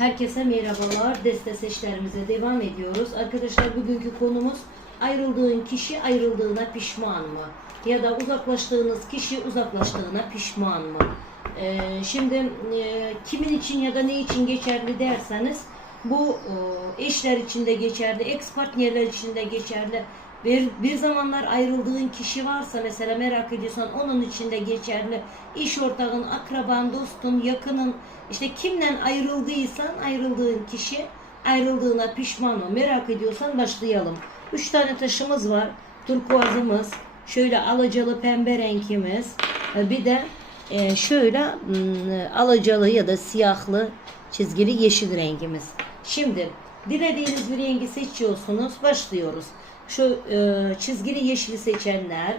Herkese merhabalar. Deste seçlerimize devam ediyoruz. Arkadaşlar bugünkü konumuz ayrıldığın kişi ayrıldığına pişman mı? Ya da uzaklaştığınız kişi uzaklaştığına pişman mı? Ee, şimdi e, kimin için ya da ne için geçerli derseniz bu e, eşler için de geçerli, ex partnerler için de geçerli. Bir, bir zamanlar ayrıldığın kişi varsa mesela merak ediyorsan onun için de geçerli. İş ortağın, akraban, dostun, yakının işte kimden ayrıldıysan ayrıldığın kişi ayrıldığına pişman mı? Merak ediyorsan başlayalım. Üç tane taşımız var. Turkuazımız, şöyle alacalı pembe renkimiz, e, bir de e, şöyle mm, alacalı ya da siyahlı çizgili yeşil rengimiz. Şimdi dilediğiniz bir rengi seçiyorsunuz. Başlıyoruz. Şu e, çizgili yeşili seçenler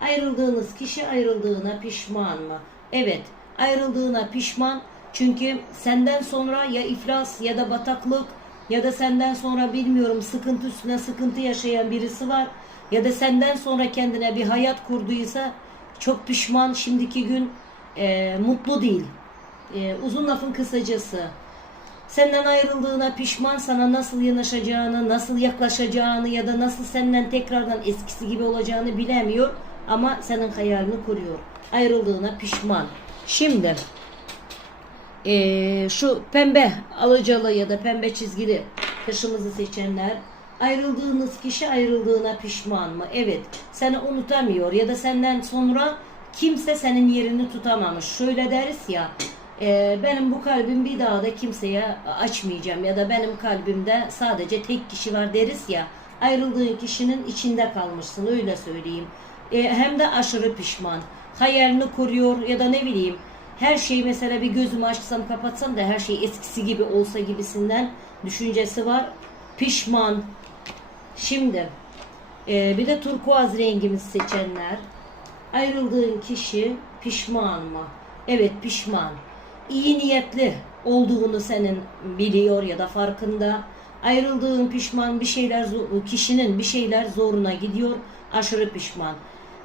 ayrıldığınız kişi ayrıldığına pişman mı? Evet, ayrıldığına pişman. Çünkü senden sonra ya iflas ya da bataklık ya da senden sonra bilmiyorum sıkıntı üstüne sıkıntı yaşayan birisi var ya da senden sonra kendine bir hayat kurduysa çok pişman şimdiki gün e, mutlu değil. E, uzun lafın kısacası senden ayrıldığına pişman sana nasıl yanaşacağını, nasıl yaklaşacağını ya da nasıl senden tekrardan eskisi gibi olacağını bilemiyor ama senin hayalini kuruyor. Ayrıldığına pişman. Şimdi eee, şu pembe alacalı ya da pembe çizgili taşımızı seçenler ayrıldığınız kişi ayrıldığına pişman mı? Evet. Seni unutamıyor ya da senden sonra kimse senin yerini tutamamış. Şöyle deriz ya e, benim bu kalbim bir daha da kimseye açmayacağım ya da benim kalbimde sadece tek kişi var deriz ya ayrıldığın kişinin içinde kalmışsın öyle söyleyeyim. E, hem de aşırı pişman. Hayalini kuruyor ya da ne bileyim her şeyi mesela bir gözümü açsam kapatsam da her şey eskisi gibi olsa gibisinden düşüncesi var. Pişman. Şimdi e, bir de turkuaz rengimiz seçenler. Ayrıldığın kişi pişman mı? Evet pişman. İyi niyetli olduğunu senin biliyor ya da farkında. Ayrıldığın pişman bir şeyler kişinin bir şeyler zoruna gidiyor. Aşırı pişman.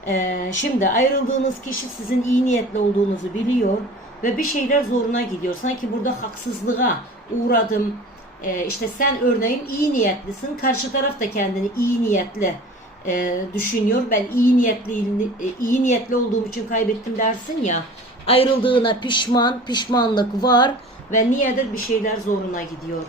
Ee, şimdi ayrıldığınız kişi sizin iyi niyetli olduğunuzu biliyor ve bir şeyler zoruna gidiyor. Sanki burada haksızlığa uğradım. Ee, işte sen örneğin iyi niyetlisin. Karşı taraf da kendini iyi niyetli e, düşünüyor. Ben iyi niyetli e, iyi niyetli olduğum için kaybettim dersin ya. Ayrıldığına pişman, pişmanlık var ve niyedir bir şeyler zoruna gidiyor.